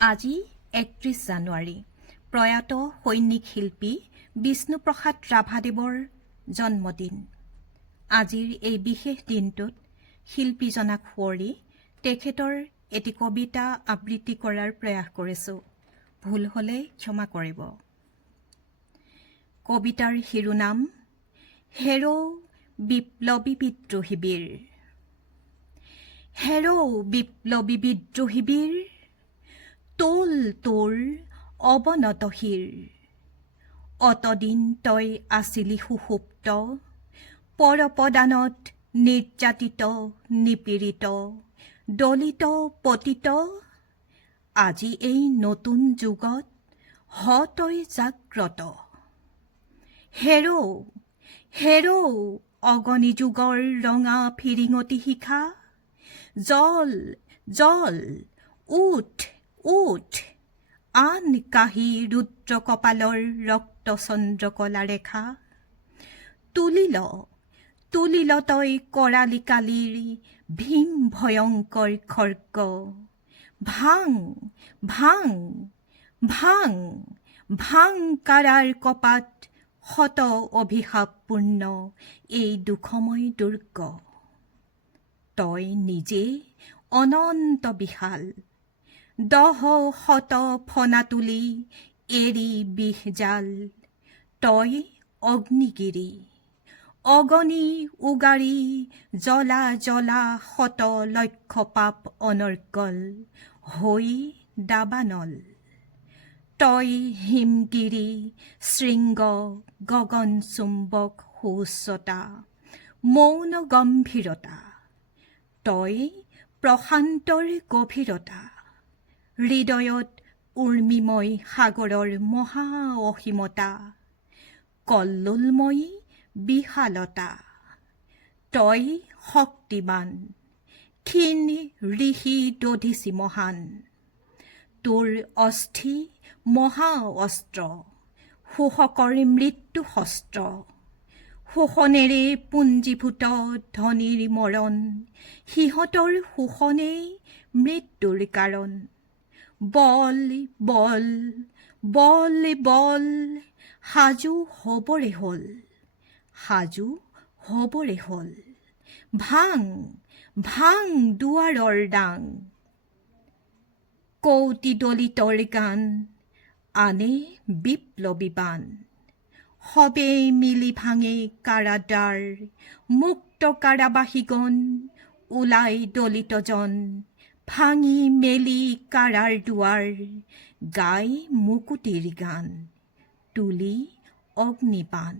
আজি ৩১ জানুৱাৰী প্ৰয়াত সৈনিক শিল্পী বিষ্ণুপ্ৰসাদ ৰাভাদেৱৰ জন্মদিন। আজিৰ এই বিশেষ দিনটোত শিল্পীজনাক সুঁৱৰি তেখেতৰ এটি কবিতা আবৃত্তি কৰাৰ প্ৰয়াস কৰিছোঁ। ভুল হ'লে ক্ষমা কৰিব। কবিতাৰ শিৰোনাম হেৰ' বিপ্লৱী বিদ্ৰোহী বীৰ। হেৰ' বিপ্লৱী বিদ্ৰোহী বীৰ, তোল তোৰ অৱনত শিৰ। অতদিন তই আছিলি সুষুপ্ত, পৰপদানত নিৰ্যাতিত নিপীড়িত, দলিত পতিত। আজি এই নতুন যুগত হ তই জাগ্ৰত। হেৰ' হেৰ' অগণি যুগৰ ৰঙা ফিৰিঙতি শিখা, জল জল উঠ উঠ, আন কাহি ৰুদ্ৰ কপালৰ ৰক্ত চন্দ্ৰকলা ৰেখা। তুলি ল তই কৰালি কালিৰ ভীম ভয়ংকৰ খৰ্গ। ভাং ভাং ভাং ভাং কাৰাৰ কপাট, শত অভিশাপপূৰ্ণ এই দুখময় দুৰ্গ। তই নিজে অনন্ত বিশাল, দহ শত ফণা তুলি এৰি বিষ জাল। তই অগ্নিগিৰি, অগণি উগাৰি জ্বলা জ্বলা শত লক্ষ পাপ অনৰ্গল হৈ দাবানল। তই হিমগিৰি শৃংগ গগন চুম্বক সুউচ্চতা, মৌন গম্ভীৰতা। তই প্ৰশান্তৰ গভীৰতা, হৃদয়ত উৰ্মিময় সাগৰৰ মহা অসীমতা, কল্লোলময়ী বিশালতা। তই শক্তিমান, ক্ষীণ ঋষি দধিচি মহান। তোৰ অস্থি মহা অস্ত্ৰ, শোষকৰ মৃত্যু শস্ত্ৰ। শোষণেৰে পুঞ্জীভূত ধনীৰ মৰণ, সিহঁতৰ শোষণেই মৃত্যুৰ কাৰণ। বল বল বল বল, সাজু হ'বৰে হ'ল, সাজু হ'বৰে হ'ল। ভাং ভাং দুৱাৰৰ ডাং, কৌটি দলিতৰ গান আনে বিপ্লৱী বান। সবেই মিলি ভাঙে কাৰাদ্বাৰ, মুক্ত কাৰাবাসীগণ ওলাই দলিতজন। ভাঙি মেলি কাৰাৰ দুৱাৰ, গাই মুকুতিৰ গান, তুলি অগ্নিবাণ।